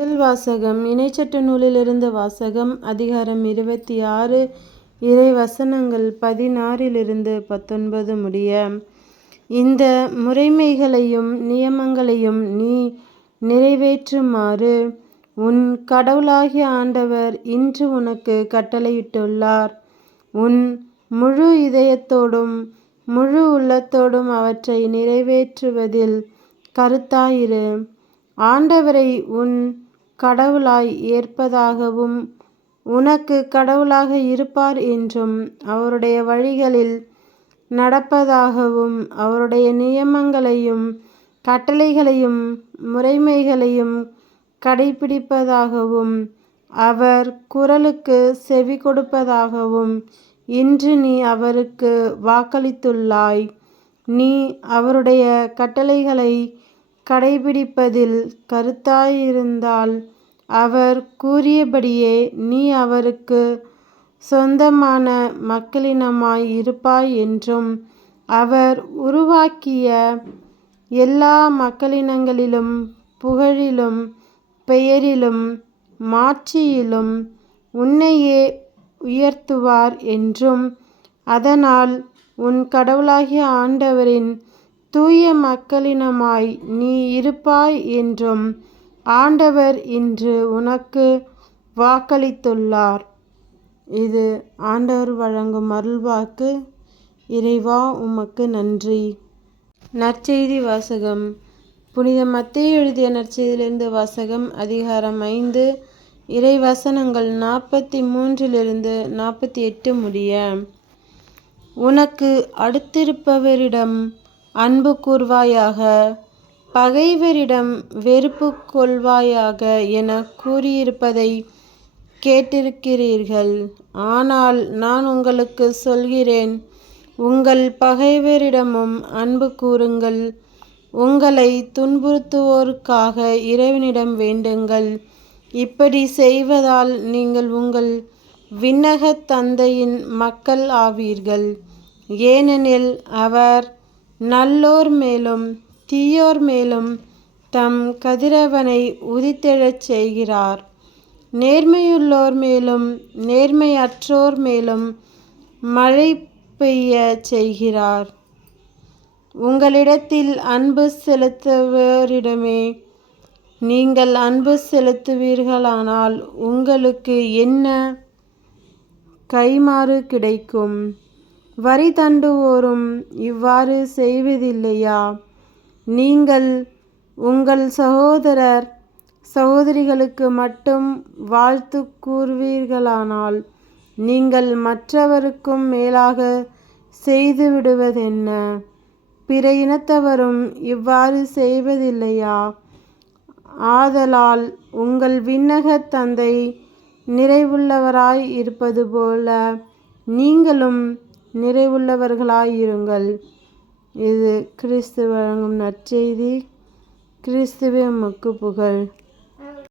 முதல் வாசகம் இணைச்சட்ட நூலிலிருந்து வாசகம் அதிகாரம் இருபத்தி ஆறு இறை வசனங்கள் பதினாறிலிருந்து பத்தொன்பது முடிய இந்த முறைமைகளையும் நியமங்களையும் நீ நிறைவேற்றுமாறு உன் கடவுளாகிய ஆண்டவர் இன்று உனக்கு கட்டளையிட்டுள்ளார். உன் முழு இதயத்தோடும் முழு உள்ளத்தோடும் அவற்றை நிறைவேற்றுவதில் கருத்தாயிரு. ஆண்டவரை உன் கடவுளாய் ஏற்பதாகவும் உனக்கு கடவுளாக இருப்பார் என்றும் அவருடைய வழிகளில் நடப்பதாகவும் அவருடைய நியமங்களையும் கட்டளைகளையும் முறைமைகளையும் கடைபிடிப்பதாகவும் அவர் குரலுக்கு செவி கொடுப்பதாகவும் இன்று நீ அவருக்கு வாக்களித்துள்ளாய். நீ அவருடைய கட்டளைகளை கடைபிடிப்பதில் கருத்தாயிருந்தால் அவர் கூறியபடியே நீ அவருக்கு சொந்தமான மக்களினமாய் இருப்பாய் என்றும் அவர் உருவாக்கிய எல்லா மக்களினங்களிலும் புகழிலும் பெயரிலும் மாட்சியிலும் உன்னையே உயர்த்துவார் என்றும் அதனால் உன் கடவுளாகிய ஆண்டவரின் தூய மக்களினமாய் நீ இருப்பாய் என்றும் ஆண்டவர் இன்று உனக்கு வாக்களித்துள்ளார். இது ஆண்டவர் வழங்கும் அருள்வாக்கு. இறைவா உமக்கு நன்றி. நற்செய்தி வாசகம். புனித மத்திய எழுதிய நற்செய்தியிலிருந்து வாசகம் அதிகாரம் ஐந்து. இறை வசனங்கள் நாற்பத்தி மூன்றிலிருந்து நாற்பத்தி எட்டு முடிய உனக்கு அடுத்திருப்பவரிடம் அன்பு கூர்வாயாக பகைவரிடம் வெறுப்பு கொள்வாயாக என கூறியிருப்பதை கேட்டிருக்கிறீர்கள். ஆனால் நான் உங்களுக்கு சொல்கிறேன் உங்கள் பகைவரிடமும் அன்பு கூறுங்கள். உங்களை துன்புறுத்துவோருக்காக இறைவனிடம் வேண்டுங்கள். இப்படி செய்வதால் நீங்கள் உங்கள் விண்ணக தந்தையின் மக்கள் ஆவீர்கள். ஏனெனில் அவர் நல்லோர் மேலும் தீயோர் மேலும் தம் கதிரவனை உதித்தெழச் செய்கிறார். நேர்மையுள்ளோர் மேலும் நேர்மையற்றோர் மேலும் மழை பெய்ய செய்கிறார். உங்களிடத்தில் அன்பு செலுத்துவோரிடமே நீங்கள் அன்பு செலுத்துவீர்களானால் உங்களுக்கு என்ன கைமாறு கிடைக்கும்? வரி தண்டுவோரும் இவ்வாறு செய்வதில்லையா? நீங்கள் உங்கள் சகோதரர் சகோதரிகளுக்கு மட்டும் வாழ்த்து கூறுவீர்களானால் நீங்கள் மற்றவருக்கும் மேலாக செய்துவிடுவதென்ன? பிற இனத்தவரும் இவ்வாறு செய்வதில்லையா? ஆதலால் உங்கள் விண்ணக தந்தை நிறைவுள்ளவராய் இருப்பது போல நீங்களும் நிறைவுள்ளவர்களாயிருங்கள். இது கிறிஸ்து வழங்கும் நற்செய்தி. கிறிஸ்துவே உமக்கு புகழ்.